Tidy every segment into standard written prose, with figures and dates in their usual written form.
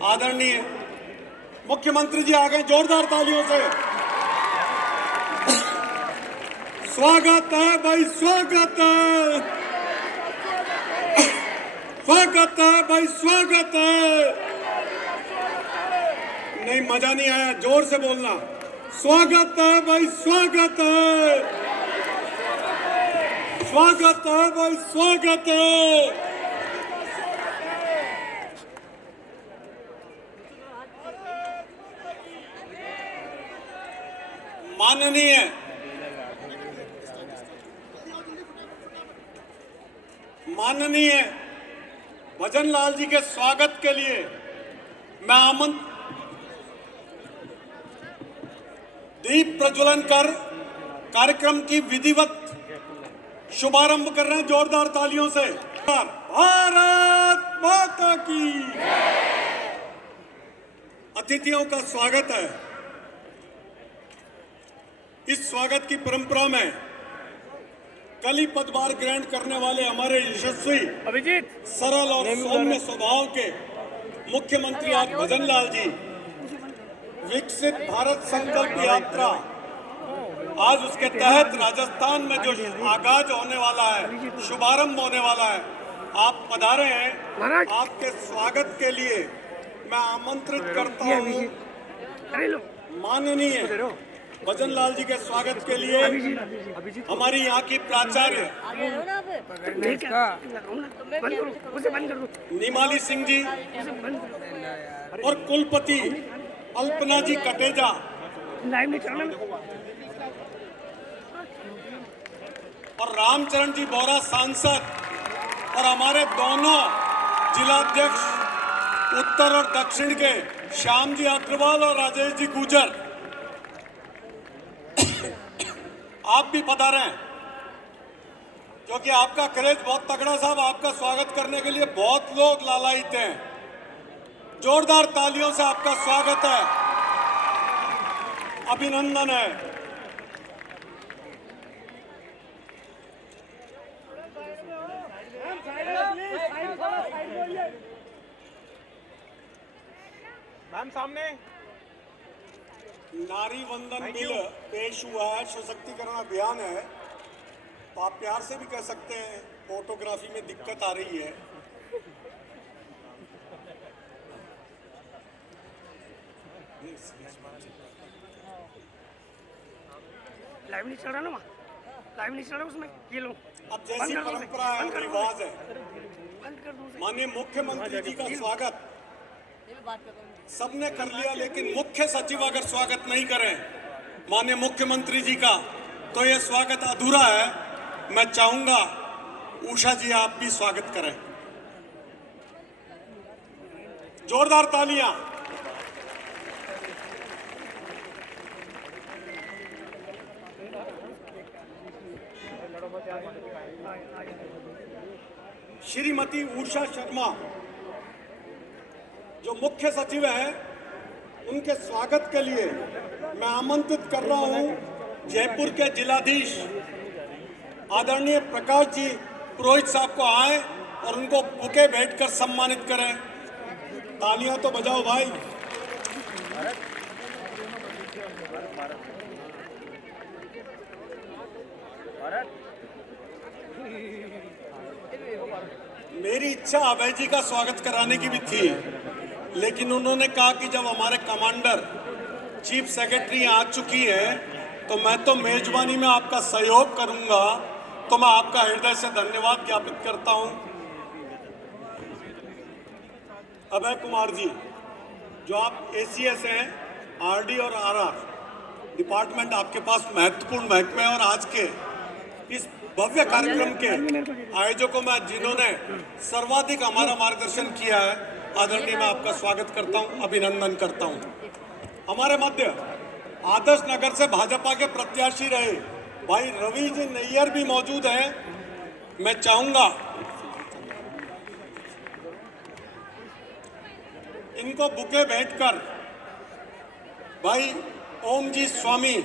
आदरणीय मुख्यमंत्री जी आ गए, जोरदार तालियों से स्वागत है भाई, स्वागत है, स्वागत है भाई, स्वागत है। नहीं, मजा नहीं आया, जोर से बोलना। स्वागत है भाई, स्वागत है, स्वागत है भाई, स्वागत है। माननीय भजन लाल जी के स्वागत के लिए मैं दीप प्रज्वलन कर कार्यक्रम की विधिवत शुभारंभ कर रहे हैं, जोरदार तालियों से। भारत माता की अतिथियों का स्वागत है। इस स्वागत की परंपरा में कली पदभार ग्रहण करने वाले हमारे यशस्वी, सरल और सौम्य स्वभाव के मुख्यमंत्री आज भजन लाल जी विकसित भारत संकल्प यात्रा, आज उसके तहत राजस्थान में जो आगाज होने वाला है, शुभारंभ होने वाला है, आप पधारे हैं। आपके स्वागत के लिए मैं आमंत्रित करता हूं माननीय भजन लाल जी के स्वागत के लिए हमारी यहाँ की प्राचार्य निमाली सिंह जी और कुलपति अल्पना जी कटेजा और रामचरण जी बोरा सांसद और हमारे दोनों जिलाध्यक्ष उत्तर और दक्षिण के श्याम जी अग्रवाल और राजेश जी गुजर, आप भी पधारे हैं क्योंकि आपका क्रेज बहुत तगड़ा साहब। आपका स्वागत करने के लिए बहुत लोग लालायित हैं। जोरदार तालियों से आपका स्वागत है, अभिनंदन है। मैम सामने नारी वंदन बिल पेश हुआ है, सशक्तिकरण अभियान है, तो आप प्यार से भी कह सकते हैं। फोटोग्राफी में दिक्कत आ रही है। लाइव नहीं चल रहा ना, लाइव नहीं चल रहा उसमें, ये लो। अब जैसी परंपरा है, रिवाज है, माननीय मुख्यमंत्री जी का स्वागत सबने कर लिया, लेकिन मुख्य सचिव अगर स्वागत नहीं करें माननीय मुख्यमंत्री जी का तो यह स्वागत अधूरा है। मैं चाहूंगा उषा जी आप भी स्वागत करें, जोरदार तालियां। श्रीमती उषा शर्मा जो मुख्य सचिव हैं, उनके स्वागत के लिए मैं आमंत्रित कर रहा हूं जयपुर के जिलाधीश आदरणीय प्रकाश जी पुरोहित साहब को आए और उनको बुके भेंट कर सम्मानित करें। तालियां तो बजाओ भाई। मेरी इच्छा अभय जी का स्वागत कराने की भी थी, लेकिन उन्होंने कहा कि जब हमारे कमांडर चीफ सेक्रेटरी आ चुकी है तो मैं तो मेजबानी में आपका सहयोग करूंगा, तो मैं आपका हृदय से धन्यवाद ज्ञापित करता हूं। अभय कुमार जी, जो आप एसीएस हैं, आरडी और आरआर डिपार्टमेंट आपके पास महत्वपूर्ण महकमे और आज के इस भव्य कार्यक्रम के आयोजकों में जिन्होंने सर्वाधिक हमारा मार्गदर्शन किया है, आदरणीय मैं आपका स्वागत करता हूं, अभिनंदन करता हूं। हमारे मध्य आदर्श नगर से भाजपा के प्रत्याशी रहे भाई रवि जी नैयर भी मौजूद हैं। मैं चाहूंगा इनको बुके भेंट कर भाई ओम जी स्वामी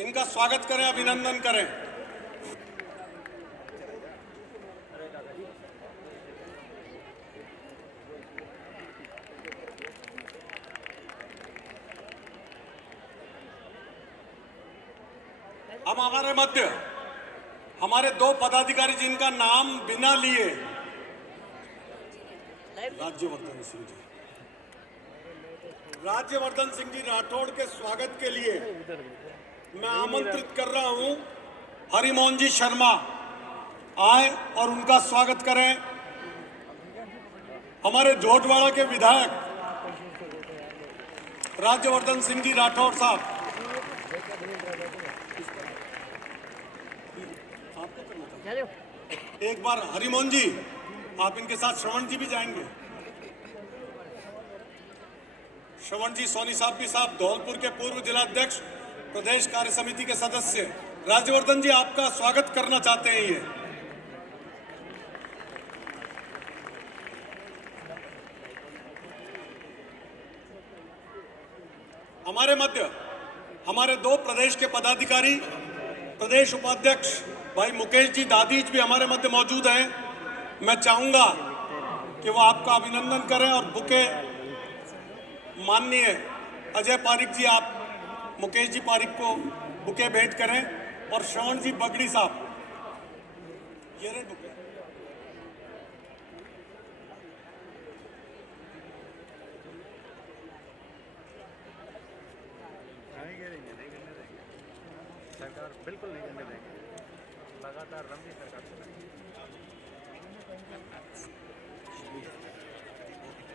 इनका स्वागत करें, अभिनंदन करें। हम हमारे मध्य हमारे दो पदाधिकारी जिनका नाम बिना लिए राज्यवर्धन सिंह जी राठौड़ के स्वागत के लिए मैं आमंत्रित कर रहा हूं। हरिमोहन जी शर्मा आए और उनका स्वागत करें। हमारे जोटवाड़ा के विधायक राज्यवर्धन सिंह जी राठौड़ साहब, एक बार हरिमोहन जी आप इनके साथ श्रवण जी भी जाएंगे। श्रवण जी सोनी साहब भी साहब धौलपुर के पूर्व जिलाध्यक्ष प्रदेश कार्य समिति के सदस्य। राज्यवर्धन जी आपका स्वागत करना चाहते हैं। ये हमारे मध्य हमारे दो प्रदेश के पदाधिकारी, प्रदेश उपाध्यक्ष भाई मुकेश जी दादीज भी हमारे मध्य मौजूद हैं। मैं चाहूंगा कि वो आपका अभिनंदन करें और बुके माननीय अजय पारिक जी आप मुकेश जी पारिक को बुके भेंट करें और श्रवण जी बगड़ी साहब ये रहे बुके। सरकार बिल्कुल नहीं करने देंगे, लगातार लंबी सरकार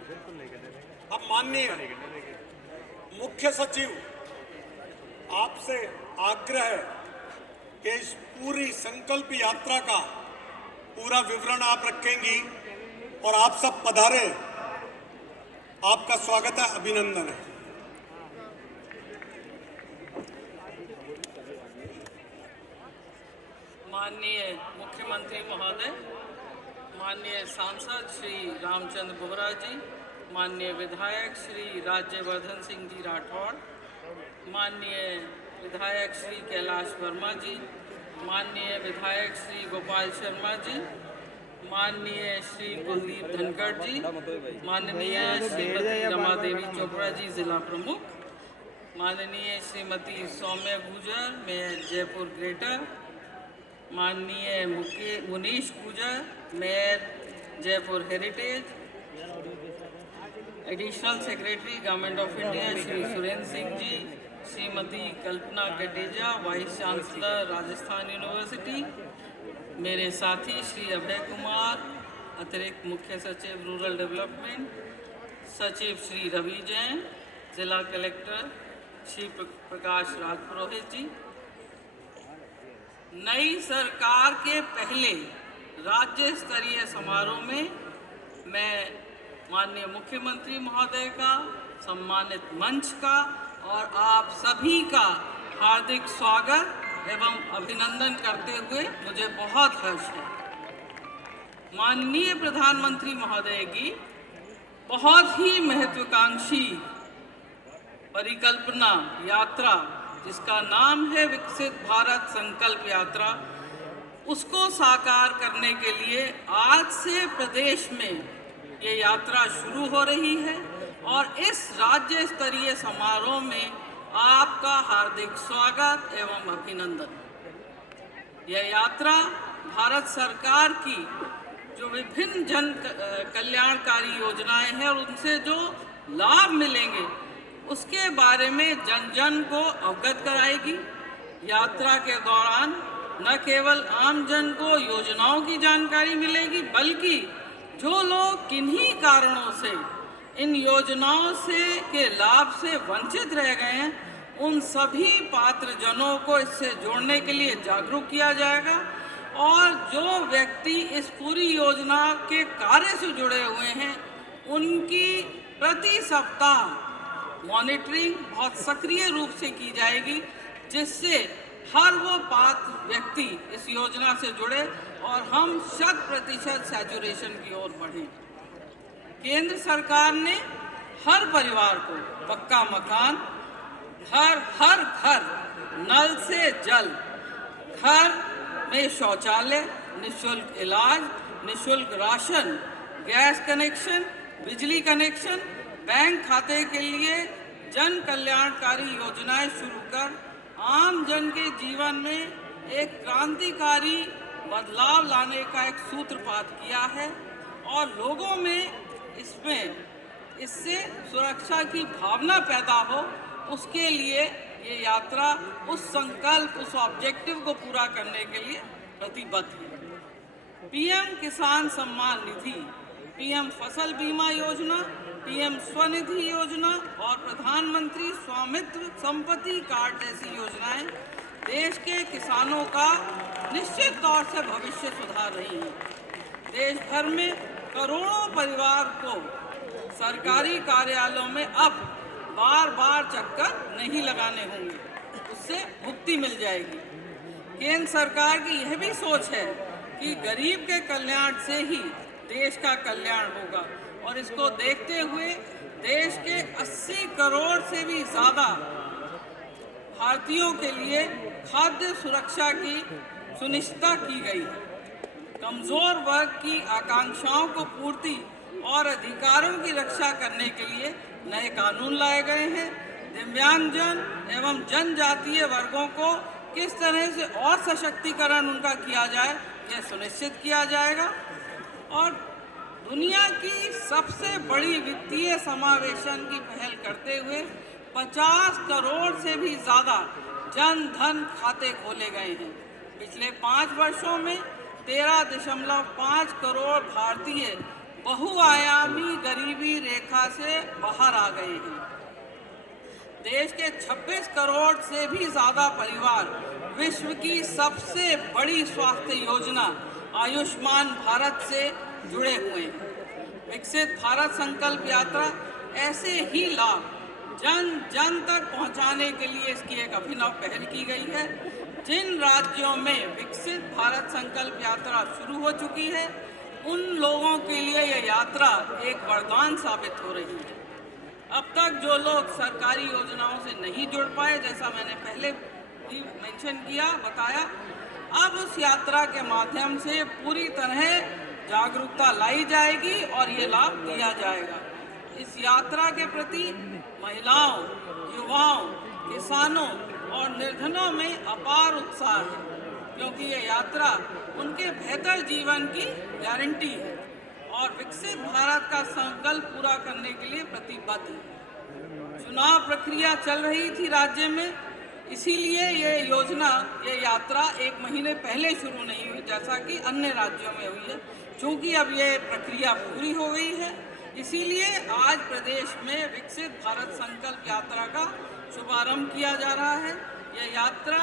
बिल्कुल नहीं करने देंगे। अब माननीय मुख्य सचिव आपसे आग्रह है कि इस पूरी संकल्प यात्रा का पूरा विवरण आप रखेंगी और आप सब पधारे। आपका स्वागत है, अभिनंदन है। माननीय मुख्यमंत्री महोदय, माननीय सांसद श्री रामचंद्र बोहरा जी, माननीय विधायक श्री राज्यवर्धन सिंह जी राठौड़, माननीय विधायक श्री कैलाश वर्मा जी, माननीय विधायक श्री गोपाल शर्मा जी, माननीय श्री कुलदीप धनखड़ जी, माननीय श्रीमती रमा देवी चोपड़ा जी जिला प्रमुख, माननीय श्रीमती सौम्या गुजर मेयर जयपुर ग्रेटर, माननीय Munish Gujar mayor Jaipur heritage, additional secretary government of India Shri Surendra Singh ji, Shrimati Kalpana Kateja vice chancellor Rajasthan university, मेरे साथी श्री अभय कुमार अतिरिक्त मुख्य सचिव रूरल डेवलपमेंट, सचिव श्री रवि जैन, जिला कलेक्टर श्री प्रकाश राजपुरोहित जी। नई सरकार के पहले राज्य स्तरीय समारोह में मैं माननीय मुख्यमंत्री महोदय का, सम्मानित मंच का और आप सभी का हार्दिक स्वागत एवं अभिनंदन करते हुए मुझे बहुत हर्ष है। माननीय प्रधानमंत्री महोदय की बहुत ही महत्वाकांक्षी परिकल्पना यात्रा, जिसका नाम है विकसित भारत संकल्प यात्रा, उसको साकार करने के लिए आज से प्रदेश में ये यात्रा शुरू हो रही है और इस राज्य स्तरीय समारोह में आपका हार्दिक स्वागत एवं अभिनंदन। यह यात्रा भारत सरकार की जो विभिन्न जन कल्याणकारी योजनाएं हैं और उनसे जो लाभ मिलेंगे उसके बारे में जन जन को अवगत कराएगी। यात्रा के दौरान न केवल आम जन को योजनाओं की जानकारी मिलेगी, बल्कि जो लोग किन्हीं कारणों से इन योजनाओं से के लाभ से वंचित रह गए हैं, उन सभी पात्र जनों को इससे जोड़ने के लिए जागरूक किया जाएगा और जो व्यक्ति इस पूरी योजना के कार्य से जुड़े हुए हैं उनकी प्रति सप्ताह मॉनिटरिंग बहुत सक्रिय रूप से की जाएगी, जिससे हर वो पात्र व्यक्ति इस योजना से जुड़े और हम 100% सैचुरेशन की ओर बढ़ें। केंद्र सरकार ने हर परिवार को पक्का मकान, हर घर नल से जल, घर में शौचालय, निःशुल्क इलाज, निःशुल्क राशन, गैस कनेक्शन, बिजली कनेक्शन, बैंक खाते के लिए जन कल्याणकारी योजनाएं शुरू कर आम जन के जीवन में एक क्रांतिकारी बदलाव लाने का एक सूत्रपात किया है और लोगों में इससे सुरक्षा की भावना पैदा हो, उसके लिए ये यात्रा उस संकल्प, उस ऑब्जेक्टिव को पूरा करने के लिए प्रतिबद्ध है। पीएम किसान सम्मान निधि, पीएम फसल बीमा योजना, पीएम स्वनिधि योजना और प्रधानमंत्री स्वामित्व संपत्ति कार्ड जैसी योजनाएं देश के किसानों का निश्चित तौर से भविष्य सुधार रही हैं। देश भर में करोड़ों परिवार को सरकारी कार्यालयों में अब बार बार चक्कर नहीं लगाने होंगे, उससे मुक्ति मिल जाएगी। केंद्र सरकार की यह भी सोच है कि गरीब के कल्याण से ही देश का कल्याण होगा और इसको देखते हुए देश के 80 करोड़ से भी ज़्यादा भारतीयों के लिए खाद्य सुरक्षा की सुनिश्चितता की गई है। कमज़ोर वर्ग की आकांक्षाओं को पूर्ति और अधिकारों की रक्षा करने के लिए नए कानून लाए गए हैं। दिव्यांगजन एवं जनजातीय वर्गों को किस तरह से और सशक्तिकरण उनका किया जाए, यह सुनिश्चित किया जाएगा। और दुनिया की सबसे बड़ी वित्तीय समावेशन की पहल करते हुए 50 करोड़ से भी ज़्यादा जन धन खाते खोले गए हैं। पिछले 5 वर्षों में 13.5 करोड़ भारतीय बहुआयामी गरीबी रेखा से बाहर आ गए हैं। देश के 26 करोड़ से भी ज़्यादा परिवार विश्व की सबसे बड़ी स्वास्थ्य योजना आयुष्मान भारत से जुड़े हुए हैं। विकसित भारत संकल्प यात्रा ऐसे ही लाभ जन जन तक पहुंचाने के लिए इसकी एक अभिनव पहल की गई है। जिन राज्यों में विकसित भारत संकल्प यात्रा शुरू हो चुकी है, उन लोगों के लिए यह यात्रा एक वरदान साबित हो रही है। अब तक जो लोग सरकारी योजनाओं से नहीं जुड़ पाए, जैसा मैंने पहले भी मेंशन किया, बताया, अब उस यात्रा के माध्यम से पूरी तरह जागरूकता लाई जाएगी और ये लाभ दिया जाएगा। इस यात्रा के प्रति महिलाओं, युवाओं, किसानों और निर्धनों में अपार उत्साह है, क्योंकि ये यात्रा उनके बेहतर जीवन की गारंटी है और विकसित भारत का संकल्प पूरा करने के लिए प्रतिबद्ध है। चुनाव प्रक्रिया चल रही थी राज्य में, इसीलिए ये यात्रा 1 महीने पहले शुरू नहीं हुई जैसा कि अन्य राज्यों में हुई है। चूँकि अब ये प्रक्रिया पूरी हो गई है, इसीलिए आज प्रदेश में विकसित भारत संकल्प यात्रा का शुभारंभ किया जा रहा है। यह यात्रा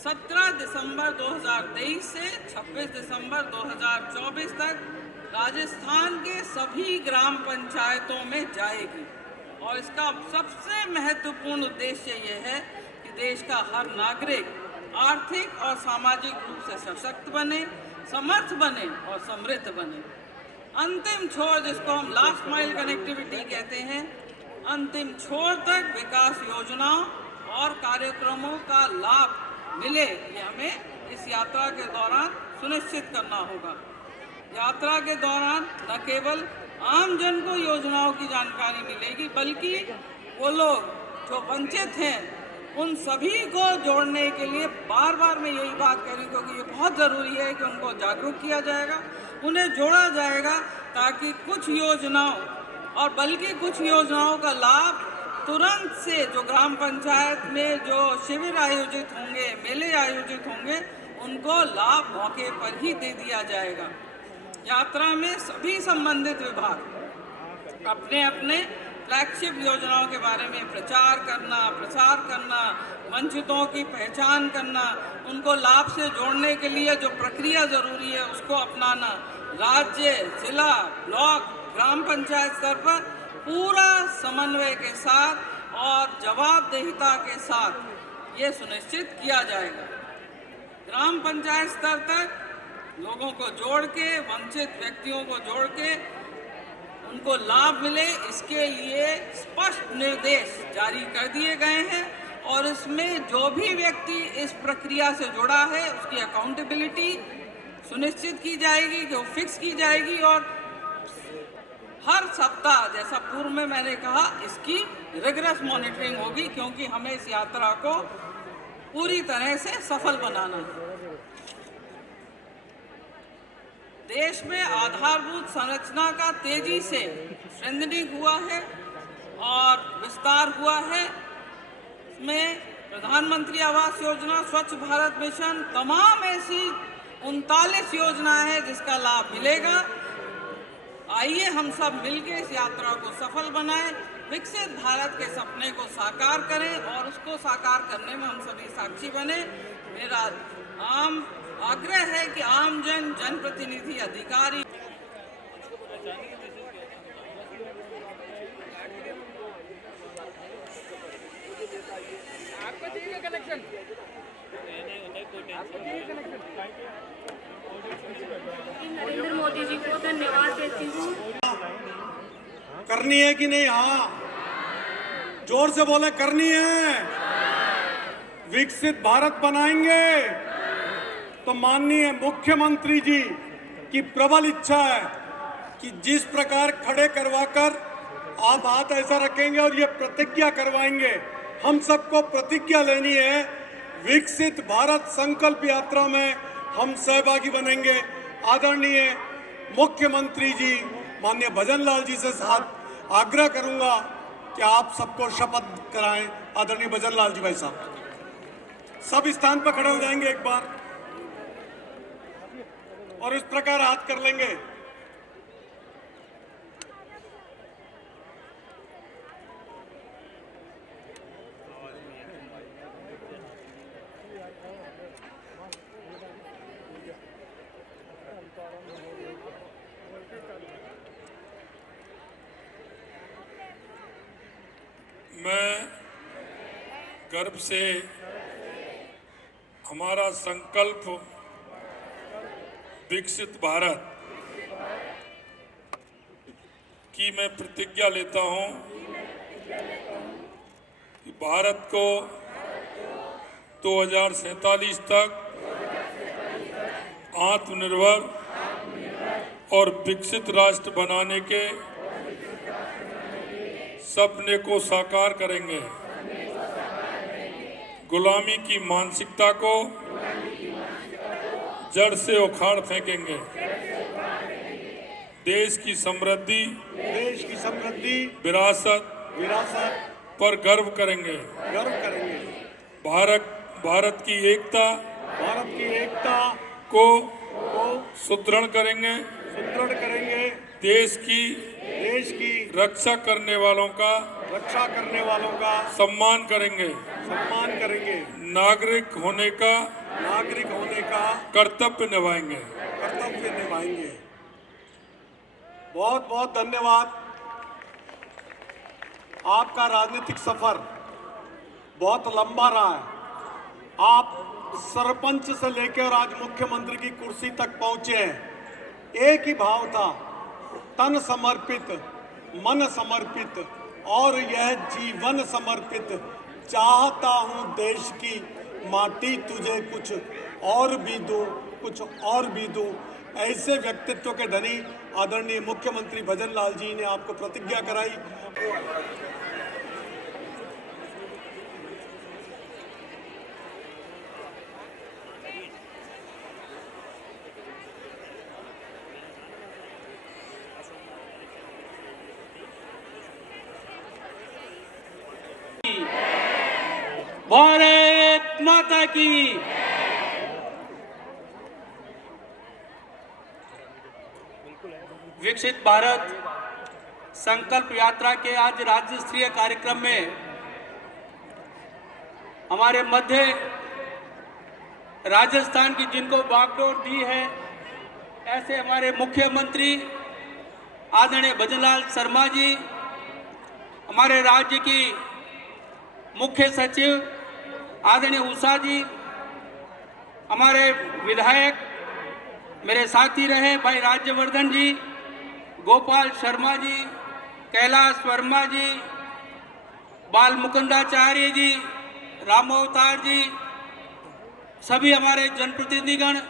17 दिसंबर 2023 से 26 दिसंबर 2024 तक राजस्थान के सभी ग्राम पंचायतों में जाएगी और इसका सबसे महत्वपूर्ण उद्देश्य ये है कि देश का हर नागरिक आर्थिक और सामाजिक रूप से सशक्त बने, समर्थ बने और समृद्ध बने। अंतिम छोर, जिसको हम लास्ट माइल कनेक्टिविटी कहते हैं, अंतिम छोर तक विकास योजनाओं और कार्यक्रमों का लाभ मिले, ये हमें इस यात्रा के दौरान सुनिश्चित करना होगा। यात्रा के दौरान न केवल आम जन को योजनाओं की जानकारी मिलेगी, बल्कि वो लोग जो वंचित हैं उन सभी को जोड़ने के लिए बार बार मैं यही बात कह रही हूँ, क्योंकि ये बहुत ज़रूरी है कि उनको जागरूक किया जाएगा, उन्हें जोड़ा जाएगा, ताकि कुछ योजनाओं का लाभ तुरंत से जो ग्राम पंचायत में जो शिविर आयोजित होंगे, मेले आयोजित होंगे, उनको लाभ मौके पर ही दे दिया जाएगा। यात्रा में सभी संबंधित विभाग अपने अपने फ्लैगशिप योजनाओं के बारे में प्रसार करना, वंचितों की पहचान करना, उनको लाभ से जोड़ने के लिए जो प्रक्रिया ज़रूरी है उसको अपनाना, राज्य, जिला, ब्लॉक, ग्राम पंचायत स्तर पर पूरा समन्वय के साथ और जवाबदेहिता के साथ ये सुनिश्चित किया जाएगा। ग्राम पंचायत स्तर तक लोगों को जोड़ के, वंचित व्यक्तियों को जोड़ के उनको लाभ मिले, इसके लिए स्पष्ट निर्देश जारी कर दिए गए हैं और इसमें जो भी व्यक्ति इस प्रक्रिया से जुड़ा है उसकी अकाउंटेबिलिटी सुनिश्चित की जाएगी, कि वो फिक्स की जाएगी और हर सप्ताह, जैसा पूर्व में मैंने कहा, इसकी रिगरस मॉनिटरिंग होगी, क्योंकि हमें इस यात्रा को पूरी तरह से सफल बनाना है। देश में आधारभूत संरचना का तेजी से स्ट्रेंथनिंग हुआ है और विस्तार हुआ है। इसमें प्रधानमंत्री आवास योजना, स्वच्छ भारत मिशन, तमाम ऐसी 39 योजनाएं हैं जिसका लाभ मिलेगा। आइए हम सब मिलकर इस यात्रा को सफल बनाएं, विकसित भारत के सपने को साकार करें और उसको साकार करने में हम सभी साक्षी बने। मेरा आम आग्रह है कि आमजन, जनप्रतिनिधि, अधिकारी नरेंद्र मोदी जी को धन्यवाद देती हूँ। करनी है कि नहीं? हाँ, जोर से बोले, करनी है। विकसित भारत बनाएंगे तो माननीय मुख्यमंत्री जी की प्रबल इच्छा है कि जिस प्रकार खड़े करवाकर आप हाथ ऐसा रखेंगे और ये प्रतिज्ञा करवाएंगे, हम सबको प्रतिज्ञा लेनी है। विकसित भारत संकल्प यात्रा में हम सहभागी बनेंगे। आदरणीय मुख्यमंत्री जी माननीय भजन लाल जी से साथ आग्रह करूंगा कि आप सबको शपथ कराएं। आदरणीय भजन लाल जी भाई साहब, सब स्थान पर खड़े हो जाएंगे एक बार और इस प्रकार हाथ कर लेंगे। मैं गर्व से हमारा संकल्प विकसित भारत की मैं प्रतिज्ञा लेता हूं कि भारत को 2047 तक आत्मनिर्भर और विकसित राष्ट्र बनाने के सपने को साकार करेंगे। गुलामी की मानसिकता को जड़ से उखाड़ फेंकेंगे। देश की समृद्धि विरासत पर गर्व करेंगे। भारत की एकता को सुदृढ़ करेंगे। देश की रक्षा करने वालों का सम्मान करेंगे। नागरिक होने का कर्तव्य निभाएंगे। बहुत बहुत धन्यवाद। आपका राजनीतिक सफर बहुत लंबा रहा है। आप सरपंच से लेकर आज मुख्यमंत्री की कुर्सी तक पहुंचे हैं। एक ही भाव था, तन समर्पित, मन समर्पित और यह जीवन समर्पित। चाहता हूं देश की माटी तुझे कुछ और भी दूं। ऐसे व्यक्तित्व के धनी आदरणीय मुख्यमंत्री भजन लाल जी ने आपको प्रतिज्ञा कराई। भारत माता की। विकसित भारत संकल्प यात्रा के आज राज्य स्तरीय कार्यक्रम में हमारे मध्य राजस्थान की जिनको बागडोर दी है, ऐसे हमारे मुख्यमंत्री आदरणीय भजनलाल शर्मा जी, हमारे राज्य की मुख्य सचिव आदरणीय उषा जी, हमारे विधायक मेरे साथी रहे भाई राज्यवर्धन जी, गोपाल शर्मा जी, कैलाश वर्मा जी, बाल मुकुंदाचार्य जी, रामोवतार जी, सभी हमारे जनप्रतिनिधिगण,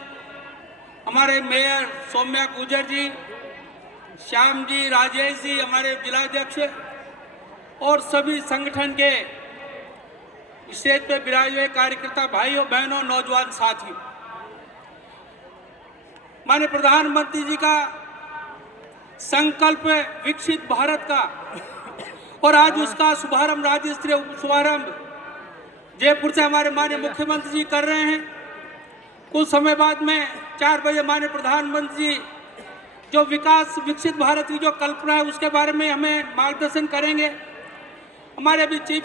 हमारे मेयर सौम्या गुजर जी, श्याम जी, राजेश जी, हमारे जिलाध्यक्ष और सभी संगठन के स्टेज पे विराजे हुए कार्यकर्ता भाइयों बहनों नौजवान साथियों, माननीय प्रधानमंत्री जी का संकल्प विकसित भारत का और आज उसका शुभारंभ, राज्य स्तरीय शुभारंभ जयपुर से हमारे माननीय मुख्यमंत्री जी कर रहे हैं। कुछ समय बाद में 4 बजे माननीय प्रधानमंत्री जी जो विकसित भारत की जो कल्पना है उसके बारे में हमें मार्गदर्शन करेंगे। हमारे अभी चीफ